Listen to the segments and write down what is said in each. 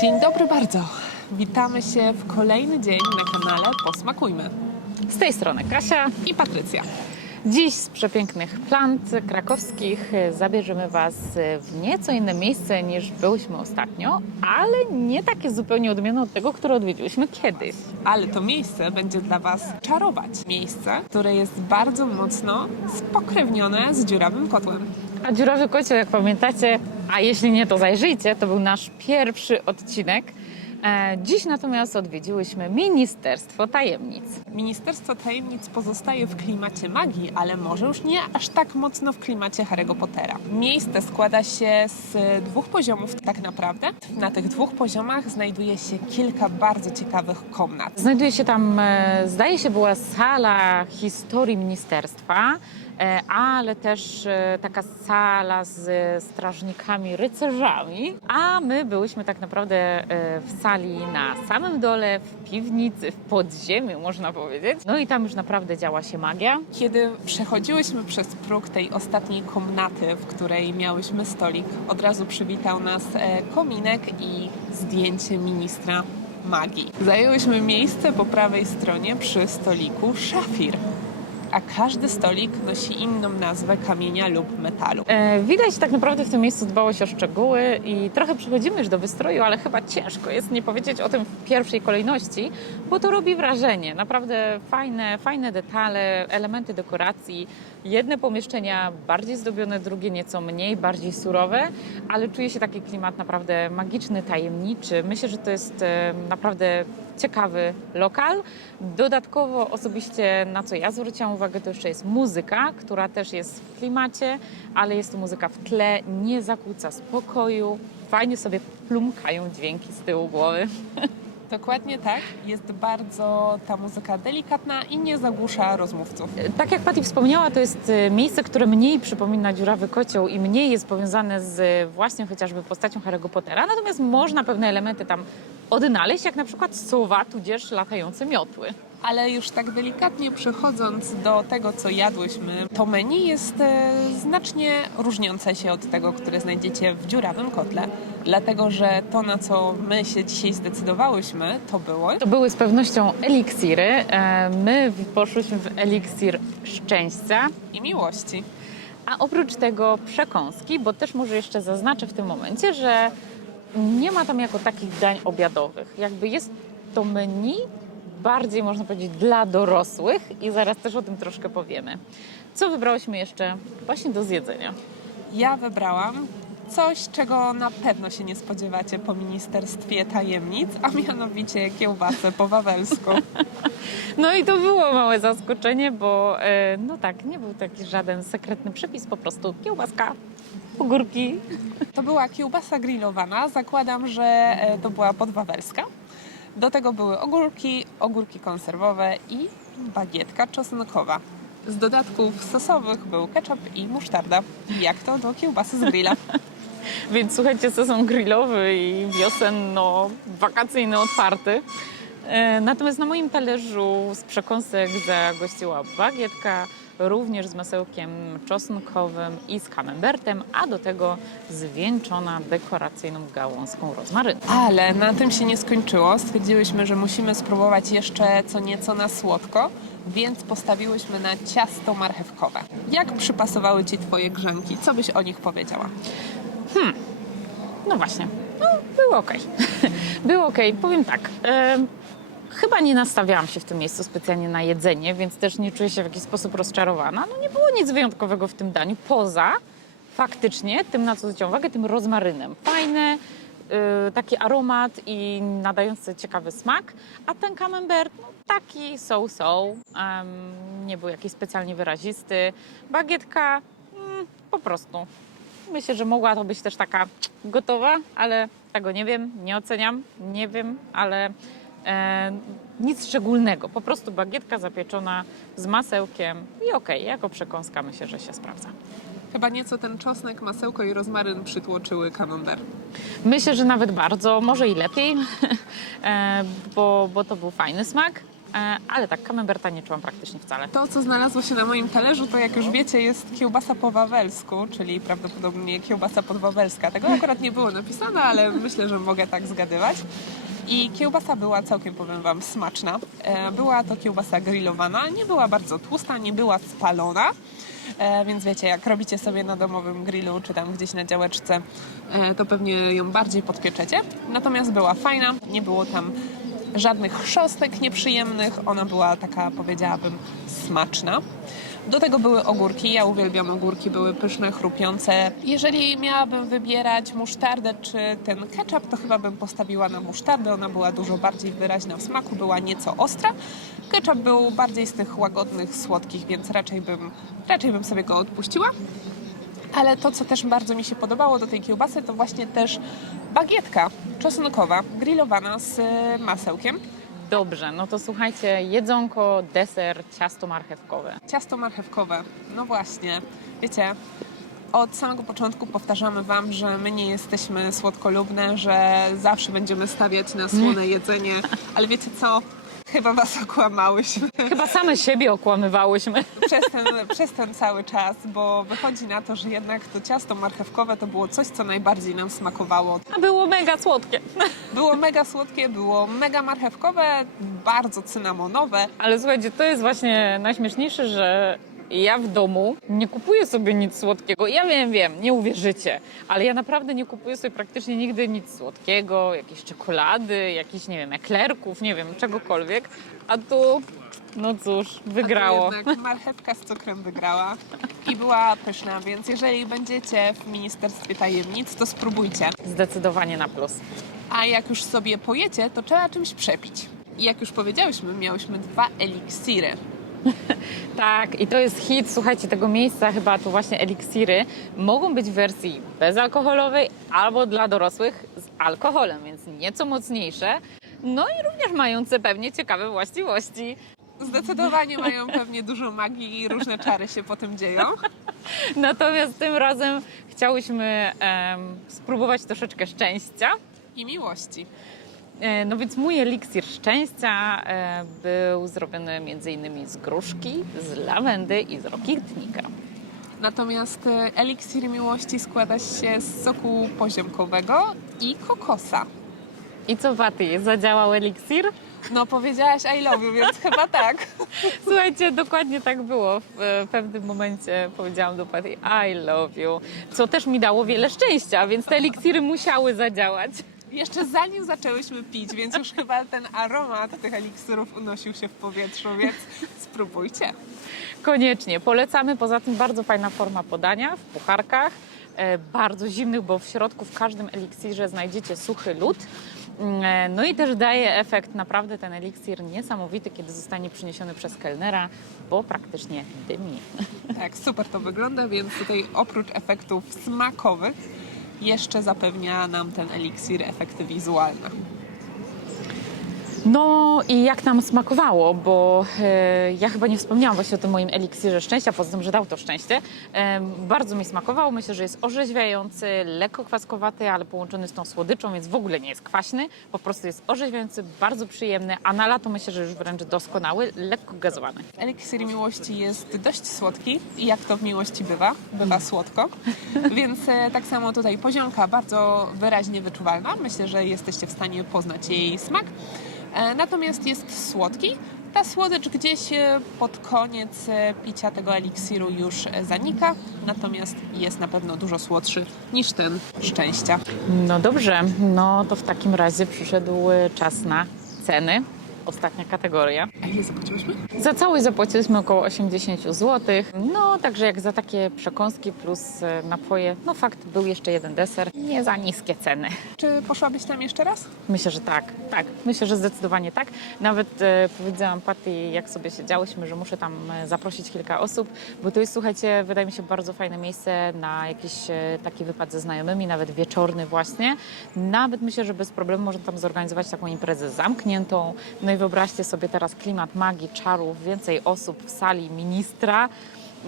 Dzień dobry bardzo. Witamy się w kolejny dzień na kanale Posmakujmy. Z tej strony Kasia. I Patrycja. Dziś z przepięknych plant krakowskich zabierzemy Was w nieco inne miejsce niż byłyśmy ostatnio, ale nie takie zupełnie odmienne od tego, które odwiedziłyśmy kiedyś. Ale to miejsce będzie dla Was czarować. Miejsce, które jest bardzo mocno spokrewnione z dziurawym kotłem. A dziurawy kocioł, jak pamiętacie, a jeśli nie, to zajrzyjcie, to był nasz pierwszy odcinek. E, Dziś natomiast odwiedziłyśmy Ministerstwo Tajemnic. Ministerstwo Tajemnic pozostaje w klimacie magii, ale może już nie aż tak mocno w klimacie Harry'ego Pottera. Miejsce składa się z dwóch poziomów tak naprawdę. Na tych dwóch poziomach znajduje się kilka bardzo ciekawych komnat. Znajduje się tam, e, zdaje się, była sala historii ministerstwa, ale też e, taka sala z strażnikami, rycerzami. A my byłyśmy tak naprawdę e, w sali na samym dole, w piwnicy, w podziemiu, można powiedzieć. No i tam już naprawdę działa się magia. Kiedy przechodziłyśmy przez próg tej ostatniej komnaty, w której miałyśmy stolik, od razu przywitał nas e, kominek i zdjęcie ministra magii. Zajęłyśmy miejsce po prawej stronie przy stoliku szafir, a każdy stolik nosi inną nazwę kamienia lub metalu. E, Widać tak naprawdę w tym miejscu dbałość o szczegóły i trochę przechodzimy już do wystroju, ale chyba ciężko jest nie powiedzieć o tym w pierwszej kolejności, bo to robi wrażenie. Naprawdę fajne, fajne detale, elementy dekoracji. Jedne pomieszczenia bardziej zdobione, drugie nieco mniej, bardziej surowe, ale czuje się taki klimat naprawdę magiczny, tajemniczy. Myślę, że to jest e, naprawdę ciekawy lokal. Dodatkowo osobiście na co ja zwróciłam uwagę, to jeszcze jest muzyka, która też jest w klimacie, ale jest to muzyka w tle, nie zakłóca spokoju. Fajnie sobie plumkają dźwięki z tyłu głowy. Dokładnie tak. Jest bardzo ta muzyka delikatna i nie zagłusza rozmówców. Tak jak Patti wspomniała, to jest e, miejsce, które mniej przypomina dziurawy kocioł i mniej jest powiązane z e, właśnie chociażby postacią Harry'ego Pottera, natomiast można pewne elementy tam odnaleźć, jak na przykład sowa, tudzież latające miotły. Ale już tak delikatnie przechodząc do tego, co jadłyśmy, to menu jest e, znacznie różniące się od tego, które znajdziecie w dziurawym kotle. Dlatego, że to, na co my się dzisiaj zdecydowałyśmy, to było To były z pewnością eliksiry. E, My poszłyśmy w eliksir szczęścia, i miłości. a oprócz tego przekąski, bo też może jeszcze zaznaczę w tym momencie, że nie ma tam jako takich dań obiadowych. Jakby jest to menu bardziej, można powiedzieć, dla dorosłych i zaraz też o tym troszkę powiemy. Co wybrałyśmy jeszcze właśnie do zjedzenia? Ja wybrałam coś, czego na pewno się nie spodziewacie po Ministerstwie Tajemnic, a mianowicie kiełbasę po wawelsku. No i to było małe zaskoczenie, bo e, no tak, nie był taki żaden sekretny przepis, po prostu kiełbaska, ogórki, To była kiełbasa grillowana. Zakładam, że e, to była podwawelska. Do tego były ogórki, ogórki konserwowe i bagietka czosnkowa. Z dodatków sosowych był ketchup i musztarda. Jak to do kiełbasy z grilla. Więc słuchajcie, sezon grillowy i wiosenno, wakacyjny otwarty. E, Natomiast na moim talerzu z przekąsek zagościła bagietka, również z masełkiem czosnkowym i z camembertem, a do tego zwieńczona dekoracyjną gałązką rozmarynu. Ale na tym się nie skończyło. Stwierdziłyśmy, że musimy spróbować jeszcze co nieco na słodko, więc postawiłyśmy na ciasto marchewkowe. Jak przypasowały Ci Twoje grzanki? Co byś o nich powiedziała? No właśnie, no było okej. było okej, powiem tak. Chyba nie nastawiałam się w tym miejscu specjalnie na jedzenie, więc też nie czuję się w jakiś sposób rozczarowana. No nie było nic wyjątkowego w tym daniu, poza faktycznie tym, na co zwróciłam uwagę, tym rozmarynem. Fajny, y, taki aromat i nadający ciekawy smak, a ten camembert no, taki so-so, em, nie był jakiś specjalnie wyrazisty. Bagietka mm, po prostu Myślę, że mogła to być też taka gotowa, ale tego nie wiem, nie oceniam, nie wiem, ale nic szczególnego. Po prostu bagietka zapieczona z masełkiem i okej, jako przekąska myślę, że się sprawdza. Chyba nieco ten czosnek, masełko i rozmaryn przytłoczyły camembert. Myślę, że nawet bardzo, może i lepiej, e, bo, bo to był fajny smak. e, ale tak, camemberta nie czułam praktycznie wcale. To, co znalazło się na moim talerzu, to jak już wiecie, jest kiełbasa po wawelsku, czyli prawdopodobnie kiełbasa podwawelska. Tego akurat nie było napisane, ale myślę, że mogę tak zgadywać. I kiełbasa była całkiem, powiem Wam, smaczna. E, Była to kiełbasa grillowana, nie była bardzo tłusta, nie była spalona. E, Więc wiecie, jak robicie sobie na domowym grillu, czy tam gdzieś na działeczce, e, to pewnie ją bardziej podpieczecie. Natomiast była fajna, nie było tam żadnych chrząstek nieprzyjemnych. Ona była taka, powiedziałabym, smaczna. Do tego były ogórki. Ja uwielbiam ogórki, były pyszne, chrupiące. Jeżeli miałabym wybierać musztardę czy ten ketchup, to chyba bym postawiła na musztardę. Ona była dużo bardziej wyraźna w smaku, była nieco ostra. Ketchup był bardziej z tych łagodnych, słodkich, więc raczej bym, raczej bym sobie go odpuściła. Ale to, co też bardzo mi się podobało do tej kiełbasy, to właśnie też bagietka czosnkowa, grillowana z masełkiem. Dobrze, no to słuchajcie, jedzonko, deser, ciasto marchewkowe. Ciasto marchewkowe. No właśnie. Wiecie, od samego początku powtarzamy Wam, że my nie jesteśmy słodkolubne, że zawsze będziemy stawiać na słone jedzenie. Ale wiecie co? Chyba Was okłamałyśmy Chyba same siebie okłamywałyśmy. przez ten, przez ten cały czas, bo wychodzi na to, że jednak to ciasto marchewkowe to było coś, co najbardziej nam smakowało. A było mega słodkie. Było mega słodkie, było mega marchewkowe, bardzo cynamonowe. Ale słuchajcie, to jest właśnie najśmieszniejsze, że ja w domu nie kupuję sobie nic słodkiego. Ja wiem, wiem, nie uwierzycie, ale ja naprawdę nie kupuję sobie praktycznie nigdy nic słodkiego, jakiejś czekolady, jakichś, nie wiem, eklerków, nie wiem, czegokolwiek. A tu, no cóż, wygrało. A tu jednak marchewka z cukrem wygrała i była pyszna, więc jeżeli będziecie w Ministerstwie Tajemnic, to spróbujcie. Zdecydowanie na plus. A jak już sobie pojecie, to trzeba czymś przepić. I jak już powiedziałyśmy, miałyśmy dwa eliksiry. Tak, i to jest hit, słuchajcie, tego miejsca, chyba tu właśnie eliksiry, mogą być w wersji bezalkoholowej albo dla dorosłych z alkoholem, więc nieco mocniejsze, no i również mające pewnie ciekawe właściwości. Zdecydowanie mają pewnie dużo magii i różne czary się potem dzieją. Natomiast tym razem chciałyśmy em, spróbować troszeczkę szczęścia. I miłości. E, No więc mój eliksir szczęścia e, był zrobiony między innymi z gruszki, z lawendy i z rokitnika. Natomiast e, eliksir miłości składa się z soku poziomkowego i kokosa. I co Waty, zadziałał eliksir? No powiedziałaś I love you, więc chyba tak. Słuchajcie, dokładnie tak było. W pewnym momencie powiedziałam do Patty I love you, co też mi dało wiele szczęścia, więc te eliksiry musiały zadziałać. Jeszcze zanim zaczęłyśmy pić, więc już chyba ten aromat tych eliksirów unosił się w powietrzu, więc spróbujcie. Koniecznie, polecamy. Poza tym bardzo fajna forma podania w pucharkach, e, bardzo zimnych, bo w środku w każdym eliksirze znajdziecie suchy lód. Mm, e, No i też daje efekt naprawdę ten eliksir niesamowity, kiedy zostanie przyniesiony przez kelnera, bo praktycznie dymi. Tak, super to wygląda, więc tutaj oprócz efektów smakowych jeszcze zapewnia nam ten eliksir efekty wizualne. No i jak nam smakowało, bo e, ja chyba nie wspomniałam właśnie o tym moim eliksirze szczęścia, poza tym, że dał to szczęście. E, bardzo mi smakowało, myślę, że jest orzeźwiający, lekko kwaskowaty, ale połączony z tą słodyczą, więc w ogóle nie jest kwaśny. Po prostu jest orzeźwiający, bardzo przyjemny, a na lato myślę, że już wręcz doskonały, lekko gazowany. Eliksir miłości jest dość słodki i jak to w miłości bywa, bywa słodko. Więc e, tak samo tutaj poziomka bardzo wyraźnie wyczuwalna. Myślę, że jesteście w stanie poznać jej smak. E, Natomiast jest słodki. Ta słodycz gdzieś e, pod koniec e, picia tego eliksiru już zanika, natomiast jest na pewno dużo słodszy niż ten szczęścia. No dobrze, no to w takim razie przyszedł czas na ceny. Ostatnia kategoria. A ile zapłaciłyśmy? Za całość zapłaciłyśmy około 80 zł. No, także jak za takie przekąski plus e, napoje, no fakt, był jeszcze jeden deser. Nie za niskie ceny. Czy poszłabyś tam jeszcze raz? Myślę, że tak, tak. Myślę, że zdecydowanie tak. Nawet e, powiedziałam Patty, jak sobie siedziałyśmy, że muszę tam e, zaprosić kilka osób, bo to jest, słuchajcie, wydaje mi się bardzo fajne miejsce na jakiś e, taki wypad ze znajomymi, nawet wieczorny właśnie. Nawet myślę, że bez problemu można tam zorganizować taką imprezę zamkniętą. No i wyobraźcie sobie teraz klimat magii, czarów, więcej osób w sali ministra.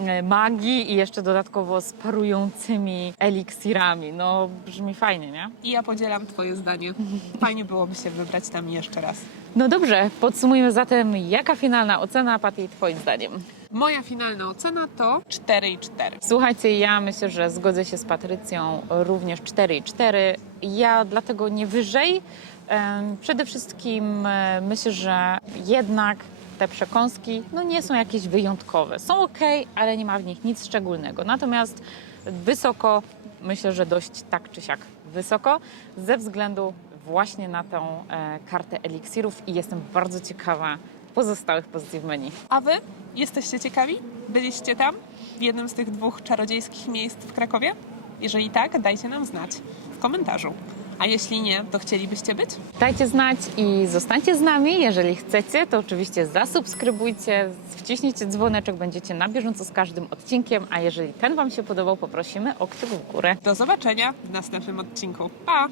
e, magii i jeszcze dodatkowo z parującymi eliksirami. No brzmi fajnie, nie? I ja podzielam Twoje zdanie. Fajnie byłoby się wybrać tam jeszcze raz. No dobrze, podsumujmy zatem, jaka finalna ocena, Patty, twoim zdaniem? Moja finalna ocena to 4,4. Słuchajcie, ja myślę, że zgodzę się z Patrycją również 4,4. Ja dlatego nie wyżej. Przede wszystkim e, myślę, że jednak te przekąski no nie są jakieś wyjątkowe. Są ok, ale nie ma w nich nic szczególnego. Natomiast wysoko, myślę, że dość tak czy siak wysoko, ze względu właśnie na tę e, kartę eliksirów i jestem bardzo ciekawa pozostałych pozycji w menu. A Wy jesteście ciekawi? Byliście tam? W jednym z tych dwóch czarodziejskich miejsc w Krakowie? Jeżeli tak, dajcie nam znać w komentarzu. A jeśli nie, to chcielibyście być? Dajcie znać i zostańcie z nami. Jeżeli chcecie, to oczywiście zasubskrybujcie, wciśnijcie dzwoneczek, będziecie na bieżąco z każdym odcinkiem. A jeżeli ten Wam się podobał, poprosimy o kciuk w górę. Do zobaczenia w następnym odcinku. Pa!